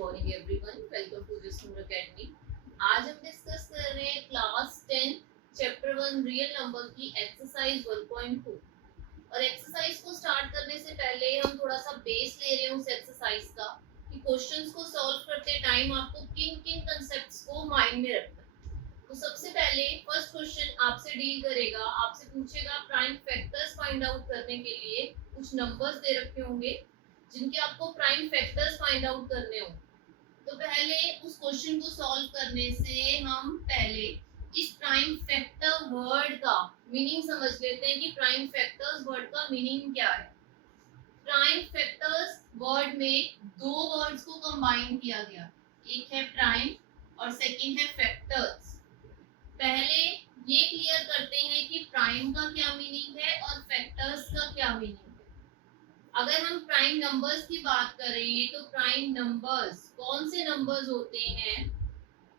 Morning everyone, welcome to this Noor academy. आज हम discuss कर रहे हैं क्लास 10 चैप्टर 1 रियल नंबर की एक्सरसाइज 1.2। और एक्सरसाइज को स्टार्ट करने से पहले हम थोड़ा सा बेस ले रहे हैं उस एक्सरसाइज का कि क्वेश्चंस को सॉल्व करते टाइम आपको किन किन कंसेप्ट्स को माइंड में रखना है। तो सबसे पहले फर्स्ट क्वेश्चन आपसे डील करेगा, आपसे पूछेगा प्राइम फैक्टर्स फाइंड आउट करने के लिए कुछ नंबर्स दे रखे होंगे जिनके आपको प्राइम फैक्टर्स फाइंड आउट करने हो। तो पहले उस क्वेश्चन को सॉल्व करने से हम पहले इस प्राइम फैक्टर वर्ड का मीनिंग समझ लेते हैं कि प्राइम फैक्टर्स वर्ड का मीनिंग क्या है। प्राइम फैक्टर्स वर्ड में दो वर्ड्स को कंबाइन किया गया, एक है प्राइम और सेकंड है फैक्टर्स। पहले ये क्लियर करते हैं कि प्राइम का क्या मीनिंग है और फैक्टर्स का क्या मीनिंग है। अगर हम प्राइम नंबर्स की बात करें तो प्राइम नंबर्स कौन से नंबर्स होते हैं?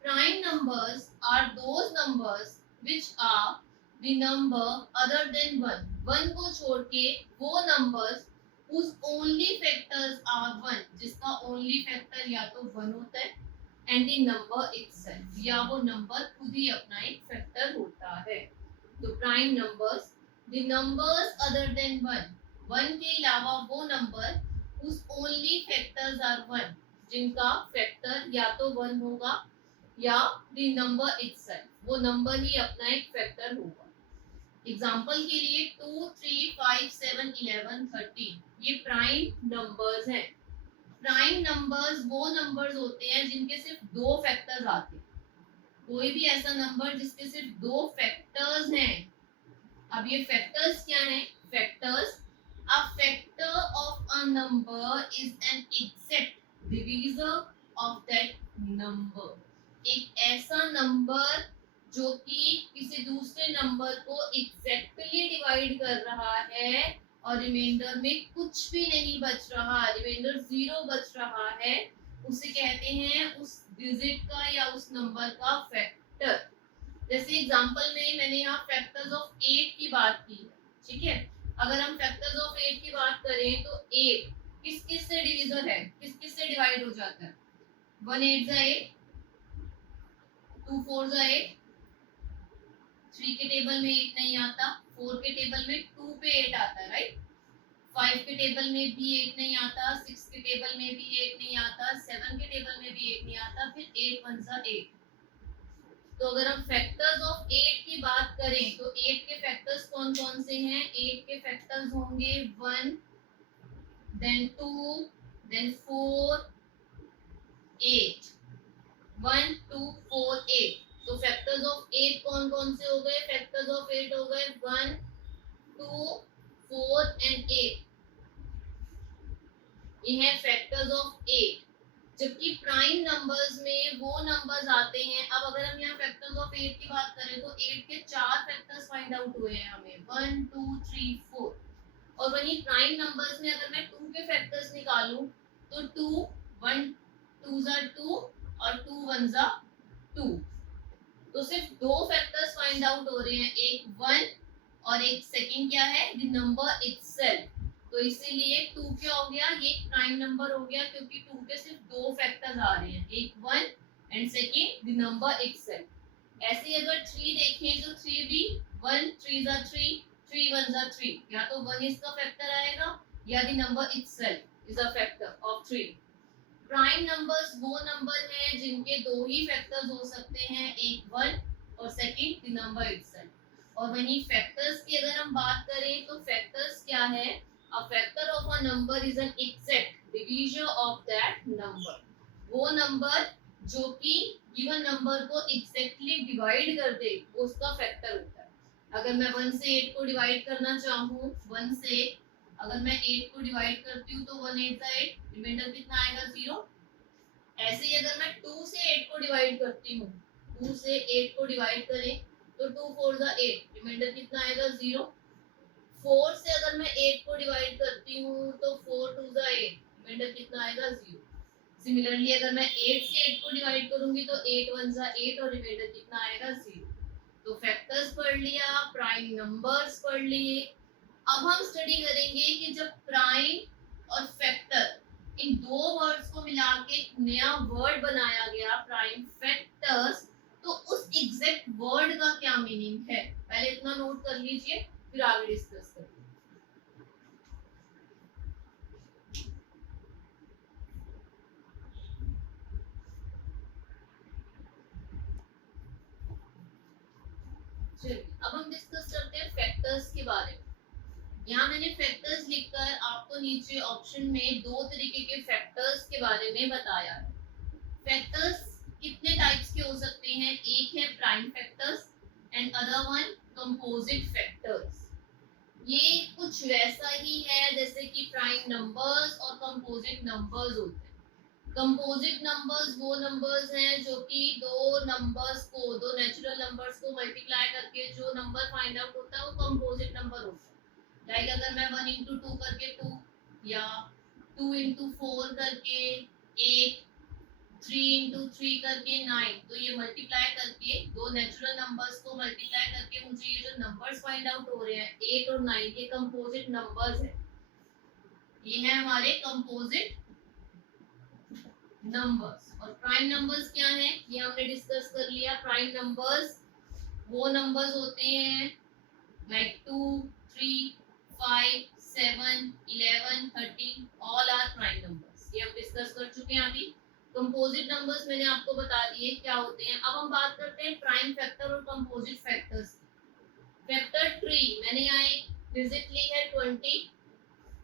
Prime numbers are those numbers which are the number other than one. One को छोड़ के वो numbers whose only factors are one, जिसका ओनली फैक्टर या तो वन होता है एंड द नंबर इटसेल्फ, या वो नंबर खुद ही अपना एक फैक्टर होता है। तो prime numbers the numbers other than one, one के अलावा वो number whose only factors are one, जिनका फैक्टर या तो वन होगा या the number itself, वो नंबर ही अपना एक फैक्टर होगा। एग्जांपल के लिए 2, 3, 5, 7, 11, 13 ये प्राइम नंबर्स हैं। प्राइम नंबर्स वो नंबर्स होते हैं जिनके सिर्फ दो फैक्टर्स आते हैं। कोई भी ऐसा नंबर जिसके सिर्फ दो फैक्टर्स हैं। अब ये फैक्टर्स क्या हैं? Factors, a factor of a number is an exact divisor of that number। एक ऐसा नंबर जो कि किसी दूसरे नंबर को एग्जैक्टली डिवाइड कर रहा है और रिमाइंडर में कुछ भी नहीं बच रहा, रिमाइंडर 0 बच रहा है, उसे कहते हैं उस डिजिट का या उस नंबर का फैक्टर। जैसे एग्जांपल में मैंने यहाँ फैक्टर्स ऑफ 8 की बात की है, ठीक है। अगर हम फैक्टर्स ऑफ 8 की बात करें तो 8 किस किस से डिवीजर है, किस किस से डिवाइड हो जाता है? 1 8 जा 8, 2 4 जा 8, 3 के टेबल में 8 नहीं आता, 4 के टेबल में 2 पे 8 आता है, राइट। 5 के टेबल में भी 8 नहीं आता, 6 के टेबल में भी 8 नहीं आता, 7 के टेबल में भी 8 नहीं आता, फिर 8 1 जा 8। तो अगर हम फैक्टर्स ऑफ 8 की बात करें तो 8 के फैक्टर्स कौन कौन से हैं? 8 के फैक्टर्स होंगे 1, then 2, then 4, 8, 1 2 4 8। तो फैक्टर्स ऑफ 8 कौन कौन से हो गए? फैक्टर्स ऑफ 8 हो गए 1 2 4 and 8, ये है फैक्टर्स ऑफ 8। जबकि प्राइम नंबर्स में वो नंबर्स आते हैं, अब अगर हम यहाँ फैक्टर्स ऑफ 8 की बात करें तो 8 के 4 फैक्टर्स फाइंड आउट हुए हैं हमें, 1 2 3 4। और वहीं प्राइम नंबर्स में अगर मैं 2 के फैक्टर्स निकालूं तो 2 1 2 जा 2 और 2 1 जा 2। तो सिर्फ दो फैक्टर्स फाइंड आउट हो रहे हैं, एक 1 और एक सेकंड क्या है? The number itself. तो इसीलिए 2 क्या हो गया? ये एक प्राइम नंबर हो गया क्योंकि 2 के सिर्फ दो फैक्टर्स आ रहे हैं, एक 1 and second the number itself. ऐसे ही अगर 3 देखें तो 3 भी 1 3 जा 3, 3 1 जा 3, या तो 1 इसका फैक्टर आएगा या the number itself is a factor of 3। Prime numbers वो नंबर हैं जिनके दो ही फैक्टर्स हो सकते हैं, एक 1 और सेकंड द नंबर इटसेल्फ। और वहीं फैक्टर्स की अगर हम बात करें तो फैक्टर्स क्या है? A factor of a number is an exact divisor of that number। वो नंबर जो कि गिवन नंबर को एग्जैक्टली डिवाइड कर दे वो उसका फैक्टर होता है। अगर मैं 1 से 8 को डिवाइड करना चाहूँ, 1 से अगर मैं 8 को डिवाइड करती हूँ तो 1 8 जा 8, रिमाइंडर कितना आएगा? 0। ऐसे ही अगर मैं 2 से 8 को डिवाइड करती हूँ, 2 से 8 को डिवाइड करें तो 2 4 जा 8, रिमाइंडर कितना आएगा? 0। 4 से अगर मैं 8 को डिवाइड करती हूँ तो 4 2 जा 8, रिमाइंडर कितना आएगा? 0। सिमिलरली अगर मैं 8 से 8 को डिवाइड करूंगी तो 8 1 जा 8 और रिमाइंडर कितना आएगा? 0। तो फैक्टर्स पढ़ लिया, प्राइम नंबर्स पढ़ लिए। अब हम स्टडी करेंगे कि जब प्राइम और फैक्टर इन दो वर्ड्स को मिला के एक नया वर्ड बनाया गया प्राइम फैक्टर्स, तो उस एग्जैक्ट वर्ड का क्या मीनिंग है, पहले इतना नोट कर लीजिए, फिर आगे डिस्कस करेंगे। चलिए अब हम डिस्कस करते हैं फैक्टर्स के बारे में। यहाँ मैंने फैक्टर्स लिखकर आपको नीचे ऑप्शन में दो तरीके के फैक्टर्स के बारे में बताया है। फैक्टर्स कितने टाइप्स के हो सकते हैं, एक है prime factors and other one composite factors. ये कुछ वैसा ही है जैसे कि प्राइम नंबर्स और कंपोजिट नंबर्स होते हैं। कंपोजिट नंबर्स वो नंबर्स हैं जो कि दो नेचुरल नंबर्स को मल्टीप्लाई करके जो नंबर फाइंड आउट होता है वो कंपोजिट नंबर होता है। लाइक अगर मैं 1 इंटू 2 करके 2 या 2 इंटू 4 करके 8, 3 इंटू 3 करके 9, तो ये मल्टीप्लाई करके दो नेचुरल नंबर्स को मल्टीप्लाई करके मुझे ये जो नंबर्स फाइंड आउट हो रहे हैं 8 और 9 के कंपोजिट नंबर्स हैं। ये है हमारे कंपोजिट नंबर्स। और प्राइम नंबर्स क्या है ये हमने डिस्कस कर लिया। प्राइम नंबर्स वो नंबर्स होते हैं like 2, 3, 5, 7, 11, 13 all are prime numbers, ये हम डिस्कस कर चुके हैं अभी। कंपोजिट नंबर्स मैंने आपको बता दिए क्या होते हैं। अब हम बात करते हैं प्राइम फैक्टर और कंपोजिट फैक्टर्स। फैक्टर ट्री मैंने यहाँ एक डिजिट ली है 20,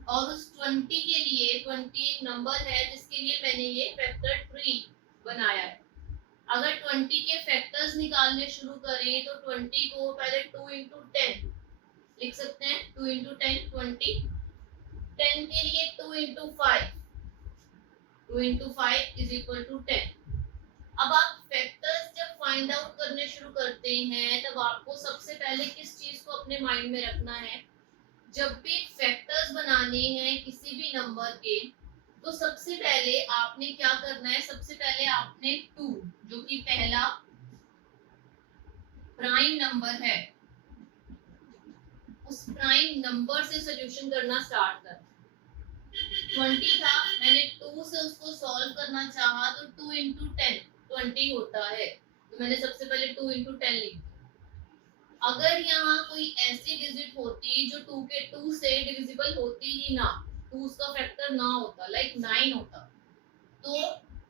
और उस 20 के लिए 20 एक नंबर है जिसके लिए मैंने ये फैक्टर ट्री बनाया है। अगर 20 के फैक्टर्स निकालने शुरू करें तो 20 को पहले 2 इंटू 10 लिख सकते हैं, 2 इंटू 10 20, 10 के लिए 2 into 5, 2 into 5 is equal to 10। अब आप फैक्टर्स जब फाइंड आउट करने शुरू करते हैं तब आपको सबसे पहले किस चीज को अपने माइंड में रखना है, जब भी फैक्टर्स बनाने हैं किसी भी नंबर के तो सबसे पहले आपने क्या करना है, सबसे पहले आपने 2 जो कि पहला प्राइम नंबर है उस प्राइम नंबर से सॉल्यूशन करना स्टार्ट कर। 20 था, मैंने 2 से उसको सॉल्व करना चाहा तो 2 इंटू 10 20 होता है, तो मैंने सबसे पहले 2 इंटू 10 लिख दिया। अगर यहाँ कोई ऐसी डिजिट होती जो 2 के 2 से डिविजिबल होती ही ना, 2 उसका फैक्टर ना होता, लाइक 9 होता, तो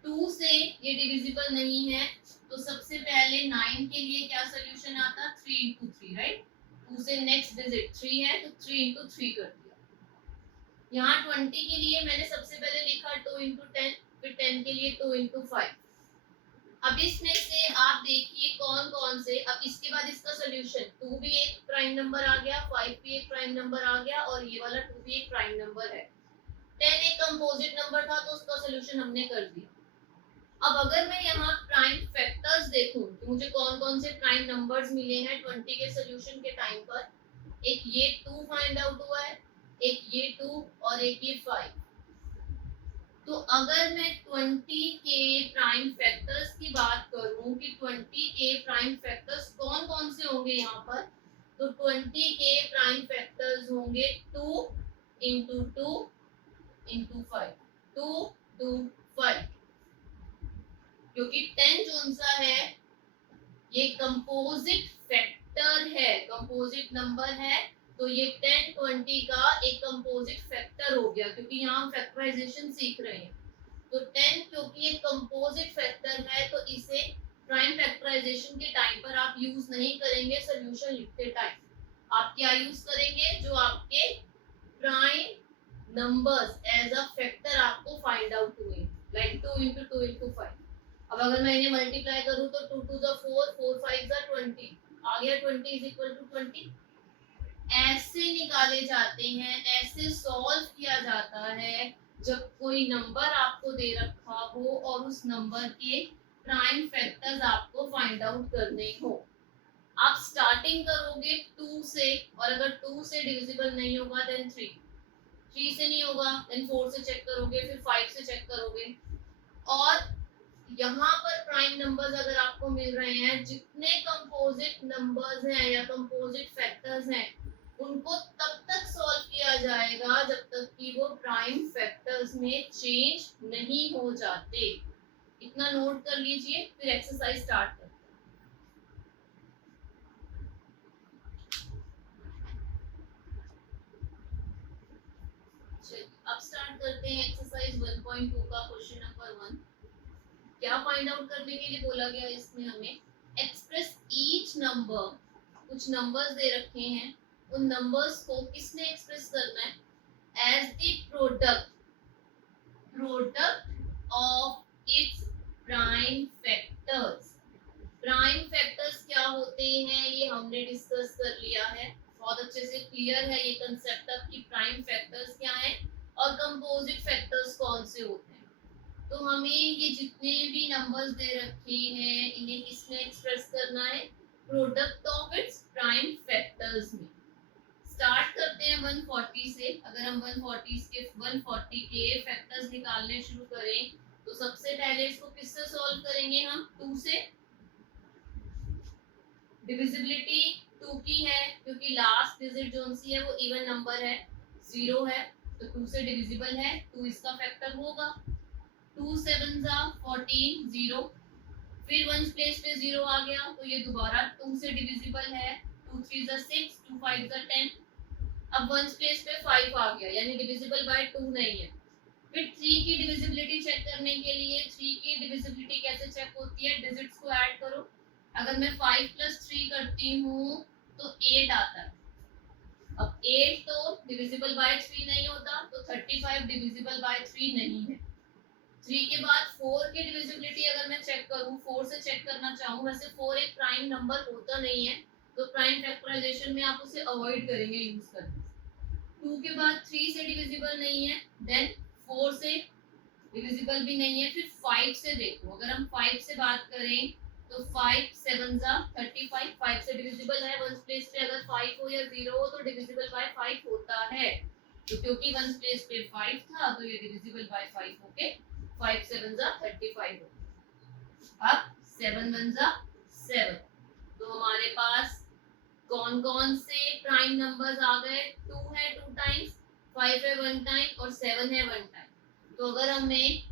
2 से ये डिविजिबल नहीं है, तो सबसे पहले 9 के लिए क्या सोल्यूशन आता, 3 इंटू 3, राइट। 2 से नेक्स्ट डिजिट 3 है तो 3 इंटू 3 कर दिया। यहाँ 20 के लिए मैंने सबसे पहले लिखा 2 इंटू 10, फिर 10 के लिए 2 इंटू 5। अब इसमें से आप देखिए कौन कौन से, अब इसके बाद इसका सोल्यूशन 2 भी एक प्राइम नंबर आ गया, 5 भी एक प्राइम नंबर आ गया, और ये वाला 2 भी एक प्राइम नंबर है। 10 एक कंपोजिट नंबर था तो उसका सोल्यूशन हमने कर दिया। अब अगर मैं यहाँ प्राइम फैक्टर्स देखूं तो मुझे कौन कौन से प्राइम नंबर्स मिले हैं 20 के सोल्यूशन के टाइम पर। एक ये 2 फाइंड आउट हुआ है, एक ये 2 और एक ये 5। तो अगर मैं 20 के प्राइम फैक्टर्स की बात करूं कि 20 के प्राइम फैक्टर्स कौन कौन से होंगे यहाँ पर, तो 20 के प्राइम फैक्टर्स होंगे 2 इंटू 2 इंटू 5, 2 2 5, क्योंकि 10 जो सा है ये कंपोजिट फैक्टर है, कंपोजिट नंबर है, तो ये 10 20 का एक कंपोजिट फैक्टर हो गया, क्योंकि यहाँ हम फैक्टराइजेशन सीख रहे हैं। तो 10 क्योंकि एक कंपोजिट फैक्टर है तो इसे प्राइम फैक्टराइजेशन के टाइम पर आप यूज नहीं करेंगे, सोल्यूशन लिखते टाइम आप क्या यूज करेंगे, जो आपके prime numbers as a factor आपको फाइंड आउट हुए, लाइक 2 इंटू 2 इंटू 5। अब अगर मैं इन्हें मल्टीप्लाई करूं तो 2 टू द 4, 4 5 द 20 आ गया, 20 इज इक्वल टू 20। ऐसे निकाले जाते हैं, ऐसे सॉल्व किया जाता है जब कोई नंबर आपको दे रखा हो और उस नंबर के प्राइम फैक्टर्स आपको फाइंड आउट करने हो। आप स्टार्टिंग करोगे 2 से, और अगर 2 से डिविजिबल नहीं होगा देन 3, 3 से नहीं होगा देन 4 से चेक करोगे, फिर 5 से चेक करोगे। और यहाँ पर प्राइम नंबर्स अगर आपको मिल रहे हैं, जितने कंपोजिट नंबर्स हैं या कंपोजिट फैक्टर्स हैं उनको तब तक सॉल्व किया जाएगा जब तक कि वो प्राइम फैक्टर्स में चेंज नहीं हो जाते। इतना नोट कर लीजिए, फिर एक्सरसाइज स्टार्ट करते हैं। अब स्टार्ट करते हैं एक्सरसाइज 1.2 का क्वेश्चन नंबर 1। क्या फाइंड आउट करने के लिए बोला गया इसमें हमें? एक्सप्रेस ईच नंबर, कुछ नंबर्स दे रखे हैं, उन नंबर्स को किसने एक्सप्रेस करना है? As the product of its prime factors. Prime factors क्या होते हैं ये हमने डिस्कस कर लिया है, बहुत अच्छे से क्लियर है ये कंसेप्ट अब कि प्राइम फैक्टर्स क्या है और कंपोजिट फैक्टर्स कौन से होते हैं। तो हमें ये जितने भी नंबर्स दे रखे हैं इन्हें किसने एक्सप्रेस करना है? Product of its prime factors में। स्टार्ट करते हैं 140 से। अगर हम 140 के फैक्टर्स निकालने शुरू करें तो सबसे पहले इसको किससे सॉल्व करेंगे? हम 2 से। डिविजिबिलिटी 2 की है क्योंकि लास्ट डिजिट जो सी है वो इवन नंबर है, 0 है, तो 2 से डिविजिबल है, 2 इसका फैक्टर होगा। 2 7 14 0, फिर वंस प्लेस पे 0 आ गया तो ये दोबारा 2 से डिविजिबल है, 2 3 6, 2 5 10। अब वंस प्लेस पे 5 आ गया यानी डिविजिबल बाय 2 नहीं है। फिर 3 की डिविजिबिलिटी चेक करने के लिए 3 की डिविजिबिलिटी कैसे चेक होती है? डिजिट्स को ऐड करो। अगर मैं 5 + 3 करती हूँ तो 8 आता है। अब 8 तो डिविजिबल बाय 3 नहीं होता, तो 35 डिविजिबल बाय 3 नहीं है। 3 के बाद 4 की डिविजिबिलिटी अगर मैं चेक करूँ, 4 से चेक करना चाहूँ, वैसे 4 एक प्राइम नंबर होता नहीं है तो प्राइम फैक्टराइजेशन में आप उसे अवॉइड करेंगे यूज करने। 2 के बाद 3 से डिविजिबल नहीं है, देन 4 से डिविजिबल भी नहीं है, फिर 5 से देखो। अगर हम 5 से बात करें तो 5 7 35, 5 से डिविजिबल है। वंस प्लेस पे अगर 5 हो या 0 हो तो डिविजिबल बाय 5 होता है, तो क्योंकि वंस प्लेस पे 5 था तो ये डिविजिबल बाय 5 होके 5 7 35 हो। अब 7 1 7, तो हमारे पास कौन कौन से प्राइम नंबर्स आ गए? 2 है 2 टाइम्स, 5 है 1 टाइम और 7 है 1 टाइम। तो अगर हमें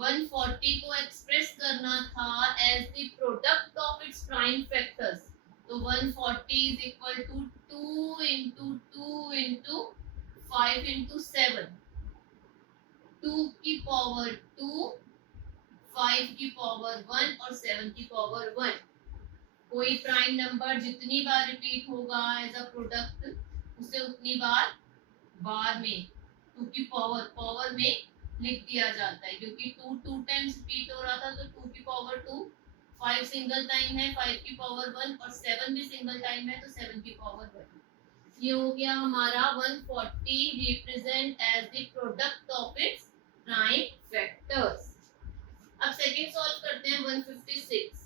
140 को एक्सप्रेस करना था as the product of its prime factors, तो 140 is equal to 2 into 2 into 5 into 7, 2 की पावर 2, 5 की पावर 1 और 7 की पावर 1। कोई प्राइम नंबर जितनी बार रिपीट होगा एज अ प्रोडक्ट उसे उतनी बार में 2 की पावर में लिख दिया जाता है। क्योंकि 2 टाइम्स रिपीट हो रहा था तो 2 की पावर 2, 5 सिंगल टाइम है 5 की पावर 1 और 7 भी सिंगल टाइम है तो 7 की पावर 1। ये हो गया हमारा 140 represent as the product of its prime factors. अब सेकंड सॉल्व करते हैं 156।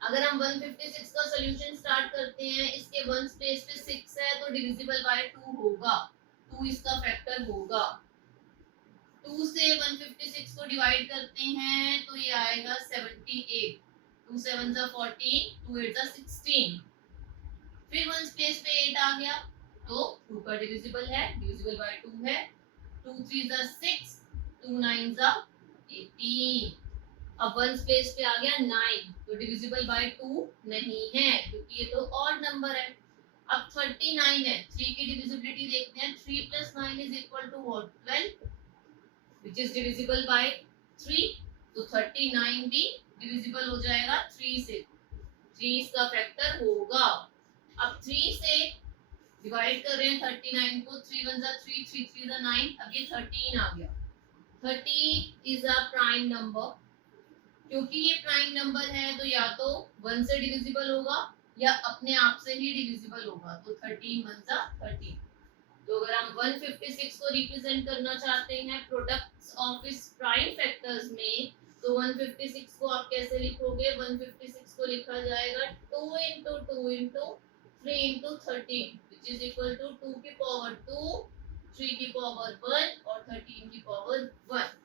अगर हम 156 का सॉल्यूशन स्टार्ट करते हैं, इसके वन स्पेस पे 6 है तो डिविजिबल बाय 2 होगा, 2 इसका फैक्टर होगा। 2 से 156 को डिवाइड करते हैं तो ये आएगा 78, 2 7 14, 2 8 16। फिर वन स्पेस पे 8 आ गया तो 2 का डिविजिबल है, डिविजिबल बाय 2 है, 2 3 6, 2 9 18। अब वन प्लेस पे आ गया 9 तो डिविजिबल बाय 2 नहीं है क्योंकि ये तो ऑड नंबर है। अब 39 है, 3 की डिविजिबिलिटी देखते हैं। 3 + 9 is equal to what? 12, which is divisible by 3, तो 39 भी डिविजिबल हो जाएगा 3 से, 3 इसका फैक्टर होगा। अब 3 से डिवाइड कर रहे हैं 39 को, 3 1 3, 3 3 9, अब ये 13 आ गया। 13 इज अ प्राइम नंबर, क्योंकि ये प्राइम नंबर है तो या तो 1 से डिविजिबल होगा या अपने आप से ही डिविजिबल होगा, तो 13 1 13। तो अगर हम 156 को रिप्रेजेंट करना चाहते हैं प्रोडक्ट्स ऑफ इस प्राइम फैक्टर्स में, तो 156 को आप कैसे लिखोगे? 156 को लिखा जाएगा 2 into 2 into 3 into 13, which is equal to 2 की पावर 2, 3 की पावर 1 और 13 की पावर 1।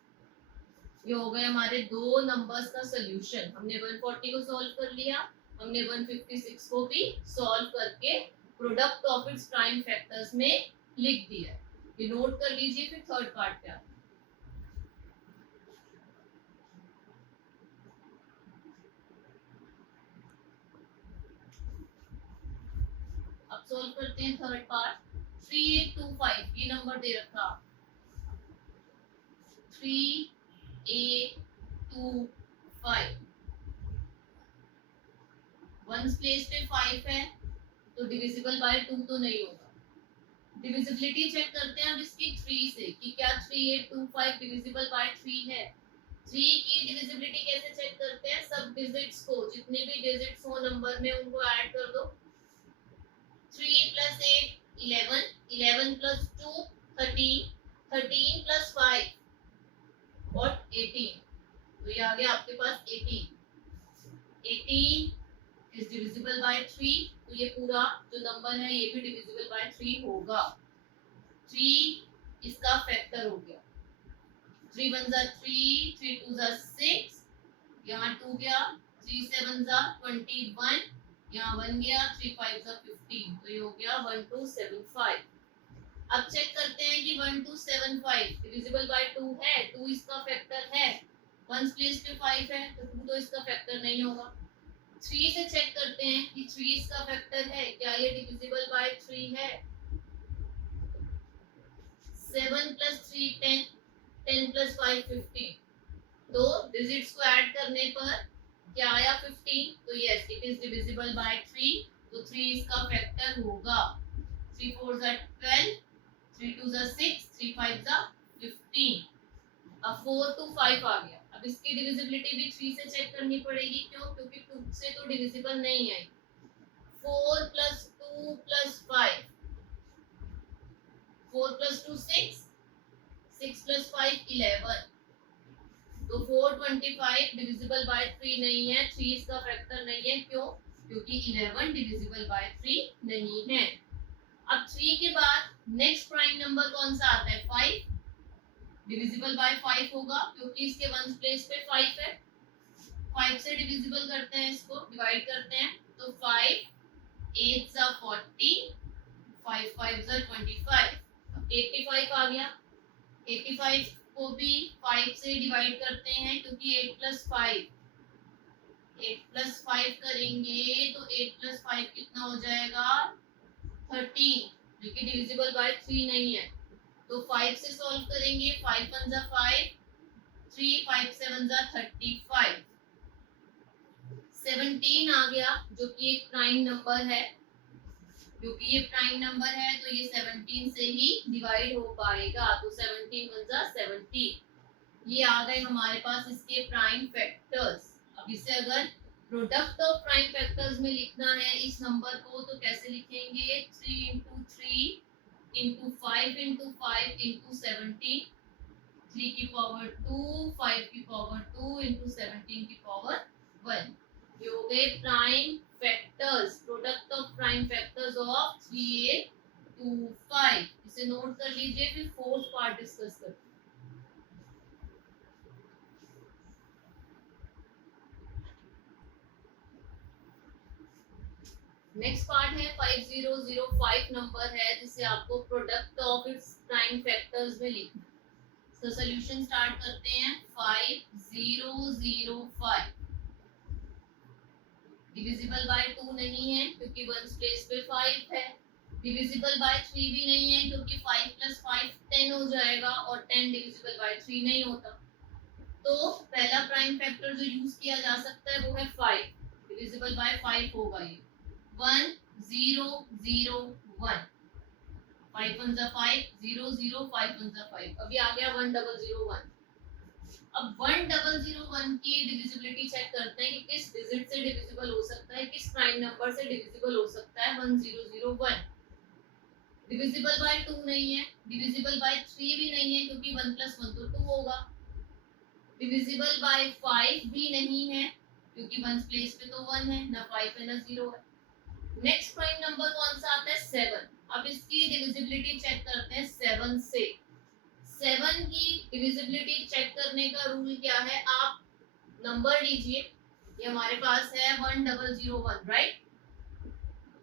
ये हो गए हमारे दो नंबर्स का सॉल्यूशन। हमने 140 को सॉल्व कर लिया, हमने 156 को भी सॉल्व करके product of its prime factors में लिख दिया। ये नोट कर लीजिए, फिर थर्ड पार्ट पे आते हैं। अब सॉल्व करते हैं थर्ड पार्ट। 3825 ये नंबर दे रखा, 3825 वंस प्लेस पे 5 है तो डिविजिबल बाय 2 तो नहीं होगा। डिविजिबिलिटी चेक करते हैं अब इसकी 3 से कि क्या 3825 डिविजिबल बाय 3 है। 3 की डिविजिबिलिटी कैसे चेक करते हैं, सब डिजिट्स को, जितने भी डिजिट्स हो नंबर में उनको ऐड कर दो। 3 plus 8 11, 11 plus 2 13, 13 plus 5 और 18, तो ये आ गया आपके पास 18 इज डिविजिबल बाय 3, तो ये पूरा जो नंबर है ये भी डिविजिबल बाय 3 होगा। 3 इसका फैक्टर हो गया, 3 1 जा 3, 3 2 जा 6, यहाँ 2 गया, 3 7 जा 21, यहाँ 1 गया, 3 5 जा 15, तो ये हो गया 1275। अब चेक करते हैं कि 1275 डिविजिबल बाय 2 है, 2 इसका फैक्टर है, वंस प्लेस पे 5 है तो 2 तो इसका फैक्टर नहीं होगा। 3 से चेक करते हैं कि 3 इसका फैक्टर है, क्या ये डिविजिबल बाय 3 है। 7 plus 3 10, 10 plus 5 15, तो डिजिट्स को ऐड करने पर क्या आया 15, तो yes it is divisible by 3, तो 3 इसका फैक्टर होगा। 3 4 जा 12, 3 2 जा 6, 3 5 जा 15। अब 4 to 5 आ गया, अब इसकी डिविजिबिलिटी भी 3 से चेक करनी पड़ेगी, क्यों, क्योंकि 2 से तो डिविजिबल नहीं है। 4 plus 2 plus 5, 4 plus 2 6, 6 plus 5 11, तो 425 डिविजिबल बाय 3 नहीं है, 3 इसका फैक्टर नहीं है, क्यों, क्योंकि 11 डिविजिबल बाय 3 नहीं है। अब 3 के बाद नेक्स्ट प्राइम नंबर कौन सा आता है, 5, डिविजिबल बाय 5 होगा क्योंकि इसके वंस प्लेस पे 5 है। 5 से डिविजिबल करते हैं, इसको डिवाइड करते हैं, तो 5 8 जा 40, 5 5 जा 25, 85 आ गया। 85 को भी 5 से डिवाइड करते हैं क्योंकि 8 plus 5 करेंगे तो 8 plus 5 कितना हो जाएगा 13, लेकिन डिविजिबल बाय 3 नहीं है, तो 5 से सॉल्व करेंगे, 5 1 जा 5, 3 5 7 जा 35, 17 आ गया जो कि एक प्राइम नंबर है, क्योंकि ये प्राइम नंबर है तो ये 17 से ही डिवाइड हो पाएगा, तो 17 1 जा 17। ये आ गए हमारे पास इसके प्राइम फैक्टर्स। अब इसे अगर प्रोडक्ट ऑफ प्राइम फैक्टर्स में लिखना है इस नंबर को, तो कैसे लिखेंगे, 3 into 3 into 5 into 5 into 17, 3 की पावर 2, 5 की पावर 2 into 17 की पावर 1, ये हो गए prime factors, product of prime factors of 3825। इसे नोट कर लीजिए, फिर फोर्थ पार्ट डिस्कस करते हैं। नेक्स्ट पार्ट है 5005 नंबर है, जिसे आपको product of its prime factors में लिखना है। तो सॉल्यूशन स्टार्ट करते हैं। 5005 डिविजिबल बाय 2 नहीं है क्योंकि वंस प्लेस पे 5 है, डिविजिबल बाय 3 भी नहीं है क्योंकि 5 plus 5 10 हो जाएगा और 10 डिविजिबल बाय 3 नहीं होता। तो पहला प्राइम फैक्टर जो यूज किया जा सकता है वो है 5, डिविजिबल बाय 5 होगा ये 1001, 5 1 जा 5, 0 0 5 1 जा 5, अभी आ गया 1001। अब 1001 की डिविजिबिलिटी चेक करते हैं कि किस डिजिट से डिविजिबल हो सकता है, किस प्राइम नंबर से डिविजिबल हो सकता है। 1001 डिविजिबल बाय 2 नहीं है, डिविजिबल बाय 3 भी नहीं है क्योंकि 1 plus 1 तो 2 होगा, डिविजिबल बाय 5 भी नहीं है क्योंकि वंस प्लेस पे तो 1 है, ना 5 है ना 0 है। नेक्स्ट प्राइम नंबर कौन सा आता है, 7। अब इसकी डिविजिबिलिटी चेक करते हैं 7 से। 7 की डिविजिबिलिटी चेक करने का रूल क्या है, आप नंबर लीजिए, ये हमारे पास है 1001, राइट,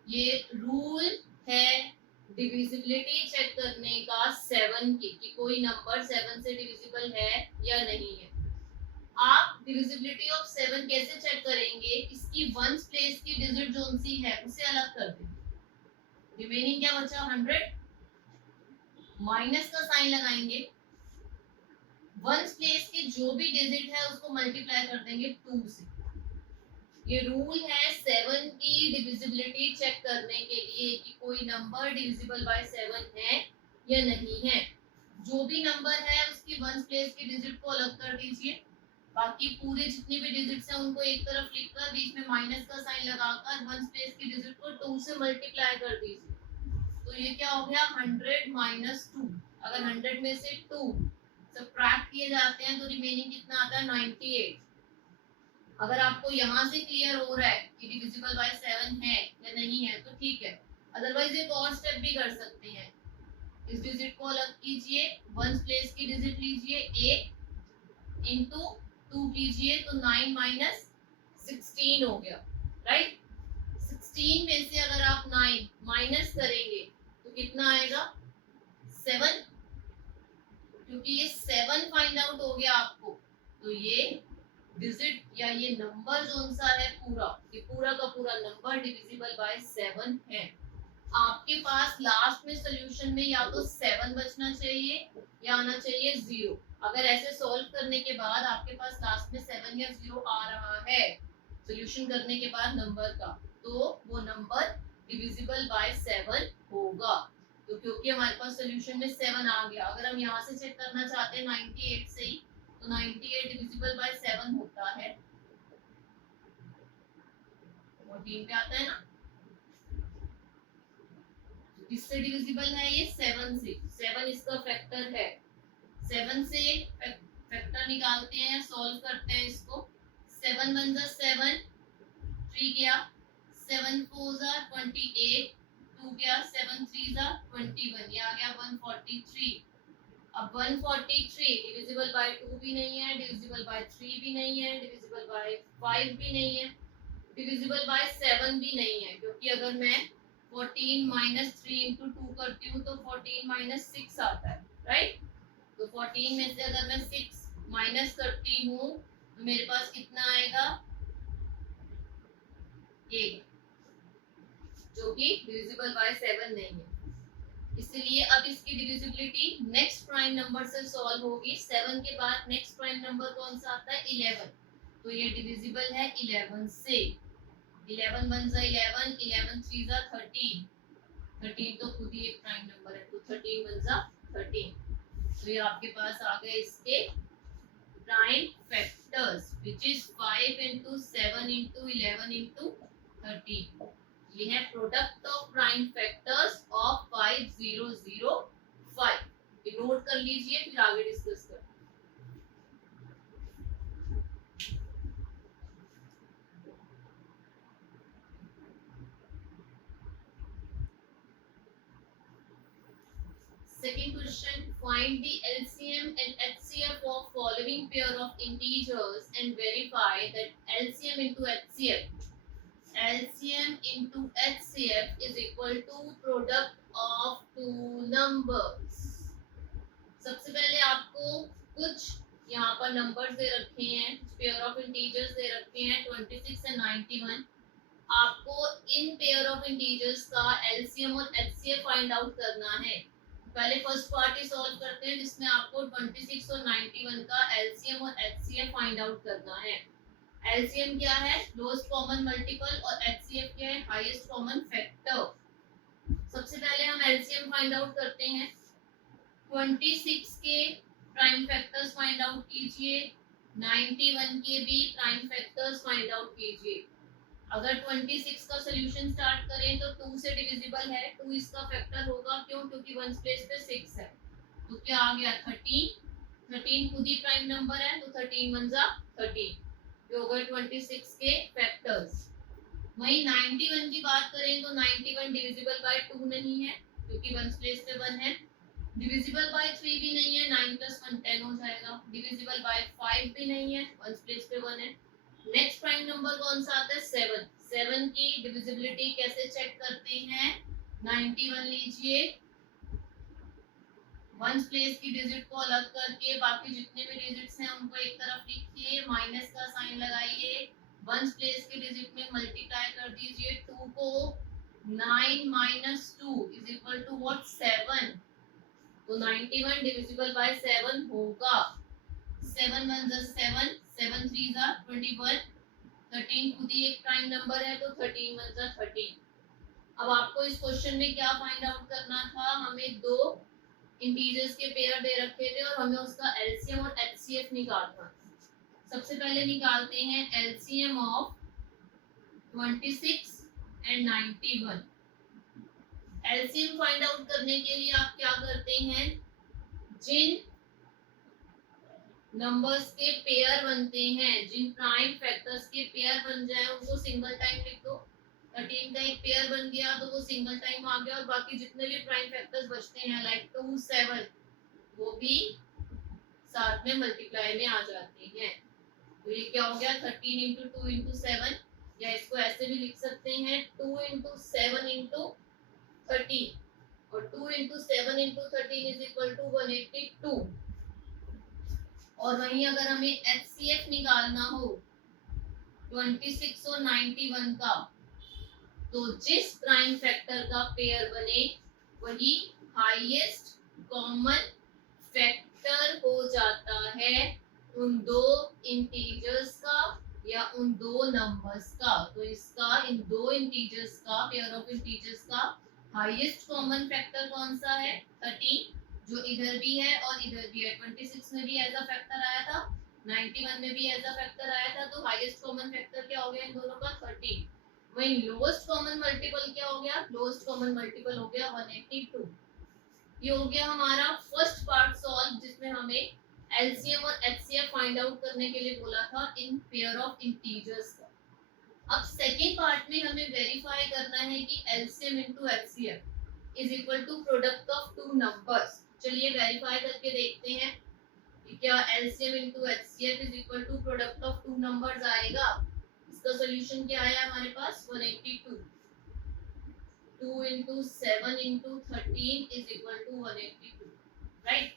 ये रूल है डिविजिबिलिटी चेक करने का 7 की कि कोई नंबर 7 से डिविजिबल है या नहीं है। आप डिविजिबिलिटी ऑफ 7 कैसे चेक करेंगे? इसकी वंस प्लेस की डिजिट जोन सी है उसे अलग कर देंगे। रिमेनिंग क्या बचा? 100, माइनस का साइन लगाएंगे, वंस प्लेस की जो भी डिजिट है उसको मल्टीप्लाई कर देंगे 2 से। ये रूल है 7 की डिविजिबिलिटी चेक करने के लिए कि कोई नंबर डिविजिबल बाय 7 है या नहीं है। जो भी नंबर है उसकी वंस प्लेस की डिजिट को अलग कर दीजिए, बाकी पूरे जितनी भी डिजिट्स हैं उनको एक तरफ लिखकर बीच में माइनस का साइन लगाकर वंस प्लेस की डिजिट को 2 से मल्टीप्लाई कर दीजिए। तो ये क्या हो गया? 100 माइनस 2। अगर 100 में से 2 सबट्रैक्ट किए जाते हैं तो रिमेनिंग कितना आता है? 98। अगर आपको यहाँ से क्लियर हो रहा है कि डिविजिबल बाय 7 है या नहीं है तो ठीक है, अदरवाइज एक और स्टेप भी कर सकते हैं। इस डिजिट को अलग कीजिए, वंस प्लेस की डिजिट लीजिए 8 इंटू 2 कीजिए तो 9 माइनस 16 हो गया, राइट। 16 में से अगर आप 9 माइनस करेंगे तो कितना आएगा? 7, क्योंकि ये 7 फाइंड आउट हो गया आपको, तो ये डिजिट या ये नंबर जोन सा है पूरा, ये पूरा का पूरा नंबर डिविजिबल बाय 7 है। आपके पास लास्ट में सोल्यूशन में या तो 7 बचना चाहिए या आना चाहिए 0। अगर ऐसे सॉल्व करने के बाद आपके पास लास्ट में 7 या 0 आ रहा है सोल्यूशन करने के बाद नंबर का, तो वो नंबर डिविजिबल बाय 7 होगा। तो क्योंकि हमारे पास सोल्यूशन में 7 आ गया, अगर हम यहाँ से चेक करना चाहते हैं 98 से ही, तो 98 डिविजिबल बाय 7 होता है, 14 पे आता है ना। किससे डिविजिबल है? ये 7 से। 7 इसका फैक्टर है, 7 से फैक्टर निकालते हैं, सॉल्व करते हैं इसको। 7 1 जा 7, 3 गया, 7 4 जा 28, 2 गया, 7 3 जा 21, ये आ गया 143। अब 143 डिविजिबल बाय 2 भी नहीं है, डिविजिबल बाय 3 भी नहीं है, डिविजिबल बाय 5 भी नहीं है, डिविजिबल बाय 7 भी नहीं है, क्योंकि अगर मैं 14 माइनस 3 इंटू 2 करती हूँ तो 14 माइनस 6 आता है, राइट। तो 14 में से अगर मैं 6 माइनस करती हूँ तो मेरे पास कितना आएगा? 1, जो कि डिविजिबल बाय 7 नहीं है। इसलिए अब इसकी डिविजिबिलिटी नेक्स्ट प्राइम नंबर से सॉल्व होगी। 7 के बाद नेक्स्ट प्राइम नंबर कौन सा आता है? 11। तो ये डिविजिबल है 11 से। 11 1 जा 11, 11 3 जा 13, 13 तो खुद ही एक प्राइम नंबर है, तो 13 1 जा 13। तो ये आपके पास आ गए इसके prime factors, which is 5 into 7 into 11 into 13। ये है product of prime factors of 5005। ये नोट कर लीजिए, फिर आगे डिस्कस करते हैं। Second question, find the LCM and HCF of following pair of integers and verify that LCM into HCF is equal to product of two numbers। सबसे पहले आपको कुछ यहाँ पर नंबर्स दे रखे हैं, पेयर ऑफ इंटीजर्स दे रखे हैं 26 और 91। आपको इन पेयर ऑफ इंटीजर्स का एलसीएम और एचसीएफ फाइंड आउट करना है। पहले फर्स्ट पार्ट ही सॉल्व करते हैं जिसमें आपको 26 और 91 का एलसीएम और एचसीएफ फाइंड आउट करना है। एलसीएम क्या है? लोएस्ट कॉमन मल्टीपल, और एचसीएफ क्या है? Highest common factor. सबसे पहले हम एलसीएम फाइंड आउट करते हैं। 26 के प्राइम फैक्टर्स फाइंड आउट कीजिए, 91 के भी प्राइम फैक्टर्स फाइंड आउट कीजिए। अगर 26 का सोल्यूशन स्टार्ट करें तो 2 से डिविजिबल है, 2 इसका फैक्टर होगा, क्यों? क्योंकि वंस प्लेस पे 6 है, तो क्या आ गया? 13। 13 खुद ही प्राइम नंबर है, तो 13 1 जा 13, जो हो गए 26 के फैक्टर्स। वहीं 91 की बात करें तो 91 डिविजिबल बाय 2 नहीं है, क्योंकि वंस प्लेस पे 1 है। डिविजिबल बाय 3 भी नहीं है, 9 + 1 10 हो जाएगा। डिविजिबल बाय 5 भी नहीं है, वंस प्लेस पे 1 है। नेक्स्ट प्राइम नंबर कौन सा आता है? 7। 7 की डिविजिबिलिटी कैसे चेक करते हैं? 91 लीजिए, वंस प्लेस की डिजिट को अलग करके बाकी जितने भी डिजिट्स हैं उनको एक तरफ लिखिए, माइनस का साइन लगाइए, वंस प्लेस के डिजिट में मल्टीप्लाई कर दीजिए 2 को, 9 minus 2 is equal to what 7, तो 91 डिविजिबल बाय 7 होगा, 7 1 जा 7, 7 3 जा 21, 13 खुद ही एक प्राइम नंबर है तो 13 1 जा 13। अब आपको इस क्वेश्चन में क्या फाइंड आउट करना था, हमें दो इंटीजर्स के पेयर दे रखे थे और हमें उसका एलसीएम और एचसीएफ निकालना। सबसे पहले निकालते हैं LCM of 26 and 91। LCM find out करने के लिए आप क्या करते हैं, जिन नंबर्स के पेयर बनते हैं, जिन प्राइम फैक्टर्स के पेयर बन जाए उनको सिंगल टाइम लिख दो। 13 का एक पेयर बन गया तो वो सिंगल टाइम आ गया और बाकी जितने भी प्राइम फैक्टर्स बचते हैं लाइक 2 7 वो भी साथ में मल्टीप्लाई में आ जाते हैं। तो ये क्या हो गया 13 इंटू 2 इंटू 7, या इसको ऐसे भी लिख सकते हैं 2 इंटू 7 इंटू 13 और 2 into 7 into 13 is equal to 182। और वहीं अगर हमें एचसीएफ निकालना हो 26 और 91 का, तो जिस प्राइम फैक्टर का पेयर बने वही हाईएस्ट कॉमन फैक्टर हो जाता है उन दो इंटीजर्स का या उन दो नंबर्स का। तो इसका इन दो इंटीजर्स का, पेयर ऑफ इंटीजर्स का हाईएस्ट कॉमन फैक्टर कौन सा है 13, जो इधर भी है और इधर भी है। 26 में भी एज अ फैक्टर आया था, 91 में भी एज अ फैक्टर आया था, तो हाईएस्ट कॉमन फैक्टर क्या हो गया इन दोनों का 13। वहीं लोएस्ट कॉमन मल्टीपल क्या हो गया, लोएस्ट कॉमन मल्टीपल हो गया 182। ये हो गया हमारा फर्स्ट पार्ट सॉल्व, जिसमें हमें एलसीएम और एचसीएफ फाइंड आउट करने के लिए बोला था इन पेयर ऑफ इंटीजर्स का। अब सेकेंड पार्ट में हमें वेरीफाई करना है कि LCM into HCF is equal to product of two numbers. चलिए वेरीफाई करके देखते हैं कि क्या LCM into HCF is equal to product of two numbers आएगा। इसका सॉल्यूशन क्या आया हमारे पास 182, 2 into 7 into 13 is equal to 182, right.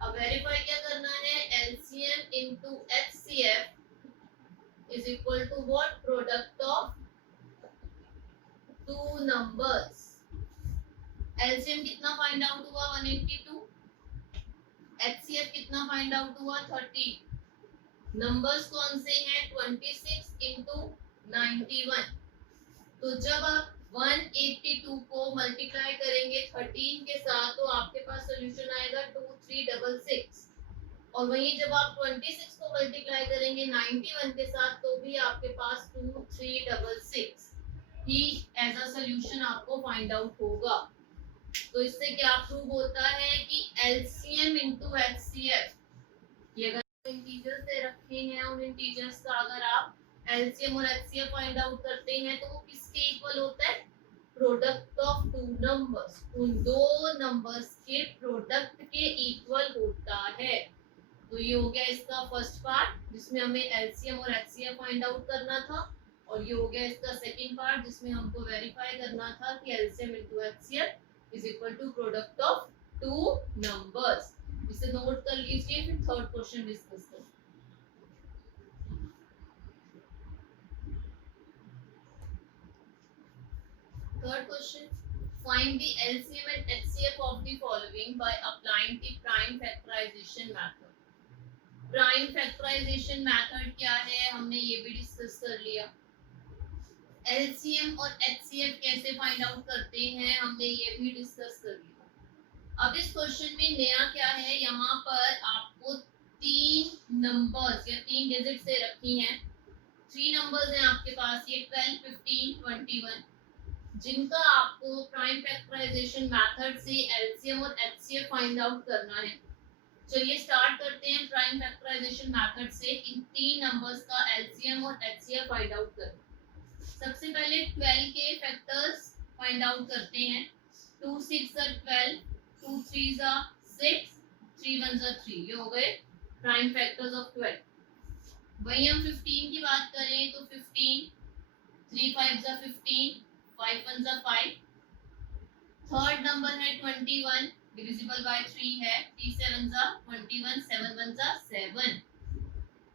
अब वेरीफाई क्या करना है, LCM into HCF is equal to what, product of two numbers. LCM कितना फाइंड आउट हुआ 182, एचसीएफ कितना फाइंड आउट हुआ 30। नंबर्स कौन से हैं 26 इंटू 91, तो जब आप 182 को मल्टीप्लाई करेंगे 13 के साथ तो आपके पास सॉल्यूशन आएगा 2366। और वहीं जब आप 26 को मल्टीप्लाई करेंगे 91 के साथ तो भी आपके पास 2366 ही एज अ सॉल्यूशन आपको फाइंड आउट होगा। तो इससे क्या प्रूव होता है कि एलसीएम इनटू एचसीएफ, ये अगर इंटीजर्स दे रखे हैं उन इंटीजर्स का अगर आप एलसीएम और एचसीएफ फाइंड आउट करते हैं तो वो किसके इक्वल होता है, प्रोडक्ट ऑफ टू नंबर्स, उन दो नंबर्स के प्रोडक्ट के इक्वल होता है। तो ये हो गया इसका फर्स्ट पार्ट जिसमें हमें एलसीएम और एचसीएफ फाइंड आउट करना था, और ये हो गया इसका सेकंड पार्ट जिसमें हमको वेरीफाई करना था कि LCM into HCF is equal to product of two numbers. इसे नोट कर लीजिए, फिर थर्ड क्वेश्चन डिस्कस करें। Third question, find the LCM and HCF of the following by applying the prime factorization method. Prime factorization method क्या है हमने ये भी डिस्कस कर लिया। LCM और HCF कैसे फाइंड आउट करते हैं हमने ये भी डिस्कस कर लिया। अब इस क्वेश्चन में नया क्या है, यहाँ पर आपको तीन नंबर्स या तीन डिजिट से रखी हैं, 3 नंबर्स हैं आपके पास, ये 12 15 21, जिनका आपको प्राइम फैक्टराइजेशन मेथड से एलसीएम और एचसीएफ फाइंड आउट करना है। चलिए स्टार्ट करते हैं प्राइम फैक्टराइजेशन मेथड से इन तीन नंबर्स का एलसीएम और एचसीएफ फाइंड आउट करें। सबसे पहले 12 के फैक्टर्स फाइंड आउट करते हैं। 2 6 are 12, 2 3 are 6, 3 1 are 3, ये हो गए प्राइम फैक्टर्स ऑफ 12। वहीं हम 15 की बात करें तो 15, 3 5 are 15, 5 1 are 5, थर्ड नंबर है 21 डिविजिबल बाय 3 है, 3 7 जा 21, 7 1 जा 7।